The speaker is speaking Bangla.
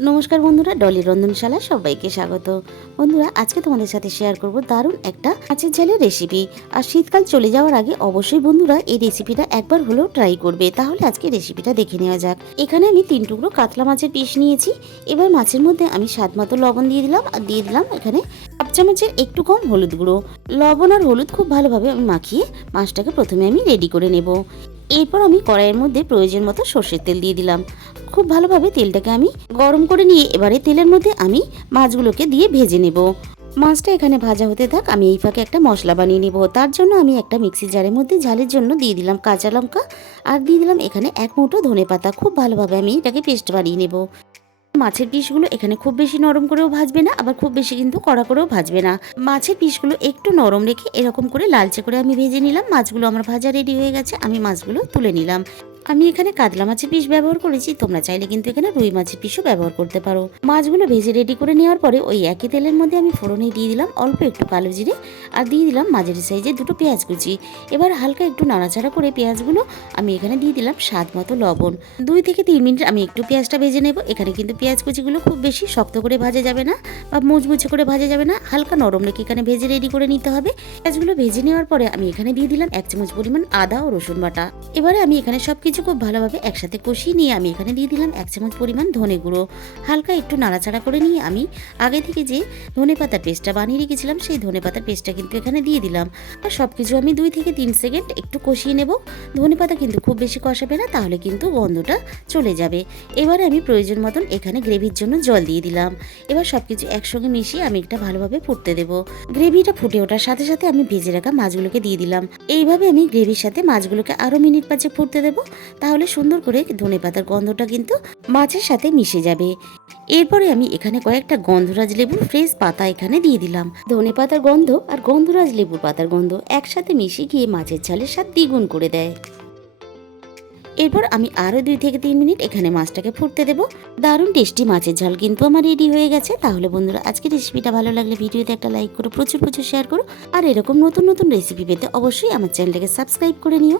নমস্কার বন্ধুরা, ডলি রন্ধনশালা সবাইকে স্বাগত। বন্ধুরা, আজকে তোমাদের সাথে শেয়ার করব দারুণ একটা মাছের ঝালের রেসিপি। আর শীতকাল চলে যাওয়ার আগে অবশ্যই বন্ধুরা এই রেসিপিটা একবার হলেও ট্রাই করবে। তাহলে আজকে রেসিপিটা দেখে নেওয়া যাক। এখানে আমি 3 টুকরো কাতলা মাছের পিস নিয়েছি। এবার মাছের মধ্যে আমি স্বাদ মতো লবণ দিয়ে দিলাম, আর দিয়ে দিলাম এখানে 1 চামচের একটু কম হলুদ গুঁড়ো। লবণ আর হলুদ খুব ভালোভাবে আমি মাখিয়ে মাছটাকে প্রথমে আমি রেডি করে নেব। এরপর আমি কড়াইয়ের মধ্যে প্রয়োজন মতো সর্ষের তেল দিয়ে দিলাম। খুব ভালোভাবে তেলটাকে আমি গরম করে নিয়ে এবারে তেলের মধ্যে আমি মাছগুলোকে দিয়ে ভেজে নেব। মাছটা এখানে ভাজা হতে থাক, আমি এই ফাঁকে একটা মশলা বানিয়ে নেব। তার জন্য আমি একটা মিক্সি জারের মধ্যে ঝালের জন্য দিয়ে দিলাম কাঁচা লঙ্কা, আর দিয়ে দিলাম এখানে 1 মুঠো ধনেপাতা। খুব ভালোভাবে আমি এটাকে পেস্ট বানিয়ে নেব। মাছের পিসগুলো এখানে খুব বেশি নরম করেও ভাজবে না, আবার খুব বেশি কিন্তু কড়া করেও ভাজবে না। মাছের পিসগুলো একটু নরম রেখে এরকম করে লালচে করে আমি ভেজে নিলাম। মাছগুলো আমার ভাজা রেডি হয়ে গেছে, আমি মাছগুলো তুলে নিলাম। আমি এখানে কাতলা মাছের পিস ব্যবহার করেছি, তোমরা চাইলে কিন্তু এখানে রুই মাছের পিসও ব্যবহার করতে পারো। মাছগুলো ভেজে রেডি করে নেওয়ার পরে ওই একই তেলের মধ্যে আমি ফোড়নে দিয়ে দিলাম অল্প একটু কালো জিরে, আর দিয়ে দিলাম মাঝারি সাইজের 2টো পেঁয়াজ কুচি। এবার হালকা একটু নাড়াচাড়া করে পেঁয়াজগুলো আমি এখানে দিয়ে দিলাম স্বাদ মতো লবণ। 2 থেকে 3 মিনিট আমি একটু পেঁয়াজটা ভেজে নেব। এখানে কিন্তু পেঁয়াজ কুচিগুলো খুব বেশি শক্ত করে ভাজা যাবে না বা মুচমুচে করে ভাজা যাবে না, হালকা নরম রেখে এখানে ভেজে রেডি করে নিতে হবে। পেঁয়াজগুলো ভেজে নেওয়ার পরে আমি এখানে দিয়ে দিলাম 1 চামচ পরিমাণ আদা ও রসুন বাটা। এবারে আমি এখানে সবকিছু খুব ভালোভাবে একসাথে কষিয়ে নিয়ে আমি এখানে দিয়ে দিলাম 1 চামচ পরিমাণ ধনে গুঁড়ো। হালকা একটু নাড়াচাড়া করে নিয়ে আমি আগে থেকে যে ধনেপাতার পেস্টটা বানিয়ে রেখেছিলাম সেই ধনেপাতার পেস্টটা কিন্তু এখানে দিয়ে দিলাম। আর সবকিছু আমি 2 থেকে 3 সেকেন্ড একটু কষিয়ে নেব। ধনেপাতা কিন্তু খুব বেশি কষাবে না, তাহলে কিন্তু গন্ধটা চলে যাবে। এবারে আমি প্রয়োজন মতন এখানে গ্রেভির জন্য জল দিয়ে দিলাম। এবার সবকিছু একসঙ্গে মিশিয়ে আমি এটা ভালোভাবে ফুটতে দেব। গ্রেভিটা ফুটে ওঠার সাথে সাথে আমি ভেজে রাখা মাছগুলোকে দিয়ে দিলাম। এইভাবে আমি গ্রেভির সাথে মাছগুলোকে আরও মিনিট 5 ফুটতে দেব। তাহলে সুন্দর করে ধনেপাতার গন্ধটা কিন্তু মাছের সাথে মিশে যাবে। এরপরে আমি এখানে কয়েকটা গন্ধরাজ লেবুর ফ্রেশ পাতা এখানে দিয়ে দিলাম। ধনেপাতার গন্ধ আর গন্ধরাজ লেবুর পাতার গন্ধ একসাথে মিশে গিয়ে মাছের ঝালের স্বাদ দ্বিগুণ করে দেয়। এরপর আমি আরও 2 থেকে 3 মিনিট এখানে মাছটাকে ফুটতে দেব। দারুণ টেস্টি মাছের ঝাল কিন্তু আমার রেডি হয়ে গেছে। তাহলে বন্ধুরা, আজকের রেসিপিটা ভালো লাগলে ভিডিওতে একটা লাইক করো, প্রচুর প্রচুর শেয়ার করো, আর এরকম নতুন নতুন রেসিপি পেতে অবশ্যই আমার চ্যানেলটাকে সাবস্ক্রাইব করে নিও।